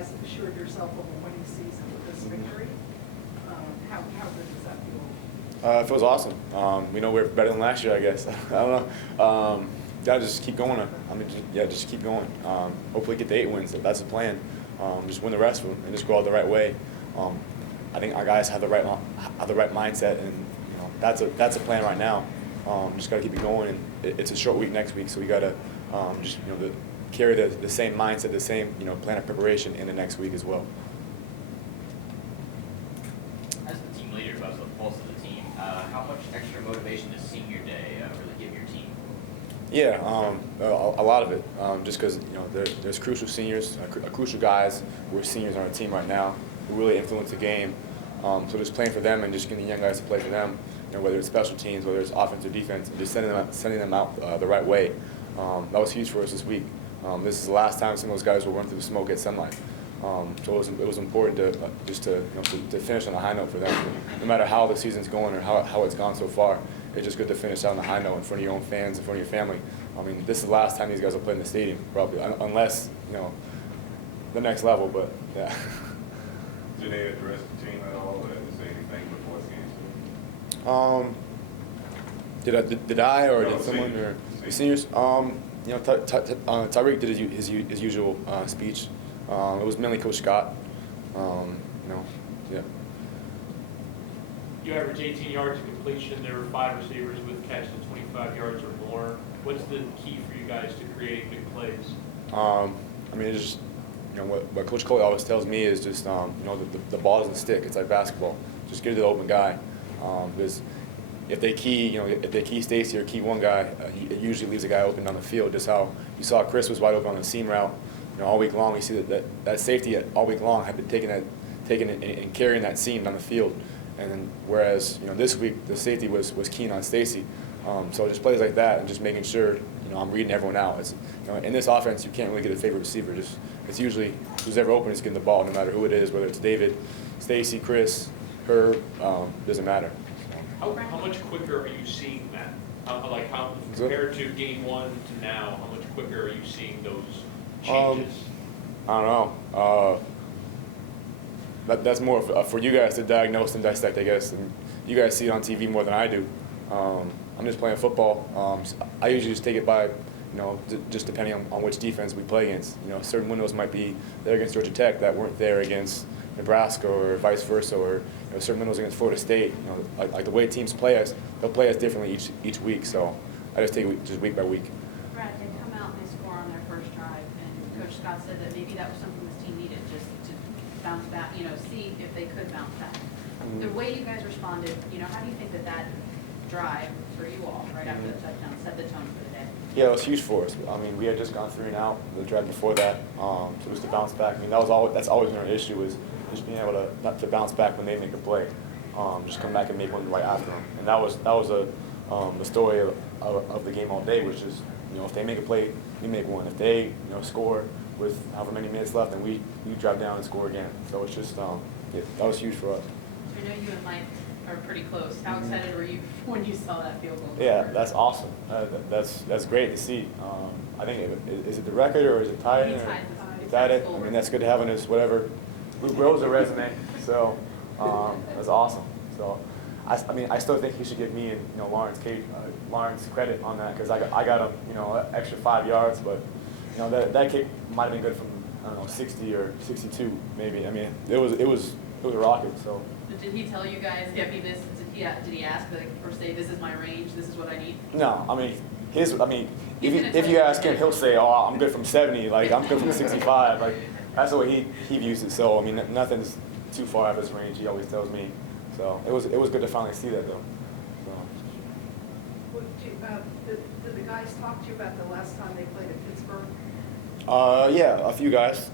guys have assured yourself of a winning season with this victory. How good does that feel? It feels awesome. We know we're better than last year, I guess. I don't know. Gotta just keep going. Just keep going. Hopefully get the 8 wins. That's the plan. Just win the rest of them and just go out the right way. I think our guys have the right mindset, and that's a plan right now. Just gotta keep it going. And it's a short week next week, so we gotta just carry the same mindset, the same plan of preparation in the next week as well. As the team leader, who has the pulse of the team, how much extra motivation does senior day really give your team? Yeah, a lot of it. Just because there's crucial seniors, crucial guys who are seniors on our team right now who really influence the game. So just playing for them and just getting the young guys to play for them, whether it's special teams, whether it's offense or defense, and just sending them out the right way. That was huge for us this week. This is the last time some of those guys will run through the smoke at sunlight. So it was important to finish on a high note for them. No matter how the season's going or how it's gone so far, it's just good to finish out on a high note in front of your own fans, in front of your family. I mean, this is the last time these guys will play in the stadium, probably, unless the next level. But yeah. Did they address the team at all, and say anything before the game? Did I or No, did someone seniors. or the seniors? Tyreek did his usual speech. It was mainly Coach Scott. Yeah. You average 18 yards of completion. There were 5 receivers with catches of 25 yards or more. What's the key for you guys to creating big plays? It's just what Coach Coley always tells me is just the ball doesn't stick. It's like basketball. Just get it to the open guy. Because if they key Stacy or key one guy, it usually leaves a guy open down the field. Just how you saw Chris was wide open on the seam route. All week long, we see that safety all week long had been taking it and carrying that seam down the field. And then, whereas this week the safety was keen on Stacy. So just plays like that and just making sure I'm reading everyone out. It's, in this offense you can't really get a favorite receiver. It's usually who's ever open is getting the ball, no matter who it is, whether it's David, Stacy, Chris, Herb, doesn't matter. How much quicker are you seeing that? Compared to game 1 to now, how much quicker are you seeing those changes? I don't know. That's more for you guys to diagnose and dissect, I guess. And you guys see it on TV more than I do. I'm just playing football. I usually just take it by, just depending on which defense we play against. Certain windows might be there against Georgia Tech that weren't there against Nebraska, or vice versa, or certain windows against Florida State. Like the way teams play us, they'll play us differently each week. So I just take it just week by week. Brad, they come out and they score on their first drive, and Coach Scott said that maybe that was something this team needed, just to bounce back, see if they could bounce back. The way you guys responded, how do you think that drive for you all right after the touchdown set the tone for the day? Yeah, it was huge for us. I mean, we had just gone 3 and out the drive before that, so just to bounce back. I mean, that's always been our issue, is just being able to bounce back when they make a play, just come back and make one right after them. And that was the story of the game all day, which is if they make a play, we make one. If they score with however many minutes left, then we drive down and score again. So it's just that was huge for us. So I know you and Mike are pretty close. How excited were you when you saw that field goal? Yeah, that's awesome. That's great to see. I think is it the record or is it tied? He tied it. I mean, that's good to have on his whatever. Luke Rose a resume. So that's awesome. So I still think he should give me and Lawrence credit on that, because I got him an extra 5 yards, but that kick might have been good from 60 or 62 maybe. I mean it was a rocket. So. But did he tell you guys, give me this? Did he ask or say, this is my range, this is what I need? No, I mean if you ask him, he'll say, oh, I'm good from 70, like I'm good from 65, like that's the way he views it. So I mean, nothing's too far out of his range. He always tells me. So it was good to finally see that though. Well, did the guys talk to you about the last time they played at Pittsburgh? Yeah, a few guys.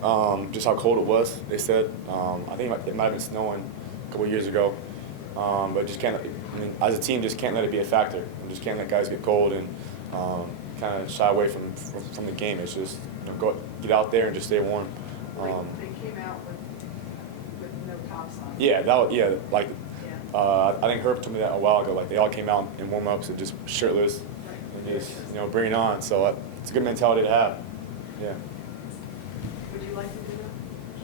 Just how cold it was. They said. I think it might have been snowing a couple of years ago. But just can't. I mean, as a team, just can't let it be a factor. And just can't let guys get cold and kind of shy away from the game. It's just get out there and just stay warm. They came out with no tops on. Yeah, I think Herb told me that a while ago. Like they all came out in warm-ups and just shirtless, and just bring it on. So it's a good mentality to have. Yeah. Would you like to do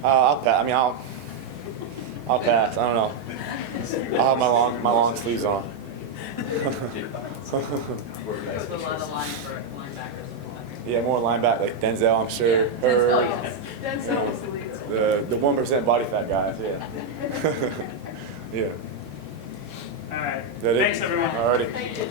I'll pass. I mean, I'll pass. I don't know. I'll have my long sleeves on. Put a lot of line for linebackers. Yeah, more linebacker like Denzel, I'm sure. Yeah, Denzel, yes. Denzel was the lead. The 1% body fat guys. Yeah. Yeah. All right. Is that it? Thanks, everyone. Alrighty. Thank you.